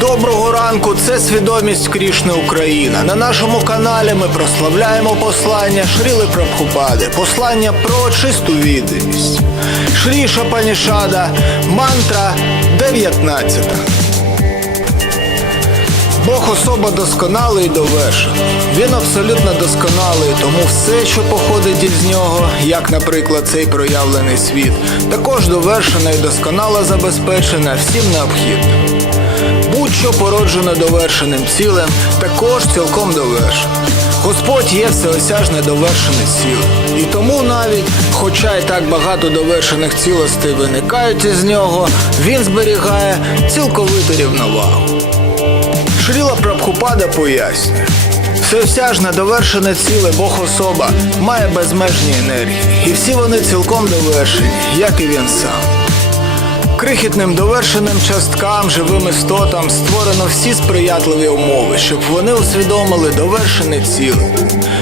Доброго ранку, це свідомість Крішни Україна. На нашому каналі ми прославляємо послання Шріли Прабхупади, послання про чисту відданість. Шрі Шапанішада, мантра 19. Бог особа досконалий і довершений. Він абсолютно досконалий, тому все, що походить із нього, як, наприклад, цей проявлений світ, також довершена і досконало забезпечена всім необхідним. Будь-що породжено довершеним цілем, також цілком довершене. Господь є всеосяжне довершене ціле. І тому навіть, хоча й так багато довершених цілостей виникають із нього, він зберігає цілковиту рівновагу. Шріла Прабхупада пояснює. Всеосяжне довершене ціле Бог особа має безмежні енергії, і всі вони цілком довершені, як і він сам. Крихітним довершеним часткам, живим істотам створено всі сприятливі умови, щоб вони усвідомили довершене ціле.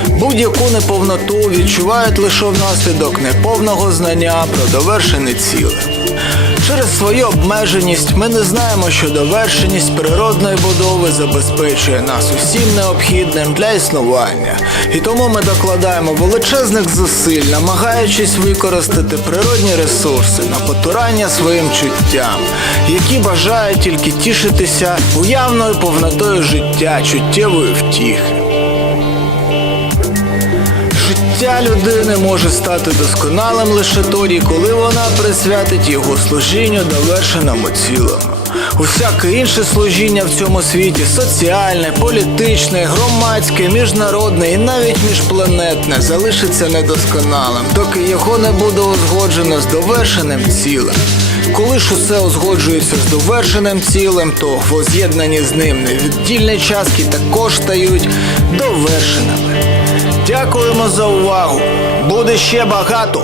Будь-яку неповноту відчувають лише внаслідок неповного знання про довершене ціле. Свою обмеженість ми не знаємо, що довершеність природної будови забезпечує нас усім необхідним для існування. І тому ми докладаємо величезних зусиль, намагаючись використати природні ресурси на потурання своїм чуттям, які бажають тільки тішитися уявною повнотою життя, чуттєвої втіхи. Життя людини може стати досконалим лише тоді, коли вона присвятить його служінню довершеному цілому. Усяке інше служіння в цьому світі соціальне, політичне, громадське, міжнародне і навіть міжпланетне залишиться недосконалим, доки його не буде узгоджено з довершеним цілем. Коли ж усе узгоджується з довершеним цілем, то воз'єднані з ним невіддільні частки також стають довершеними. Дякуємо за увагу. Буде ще багато.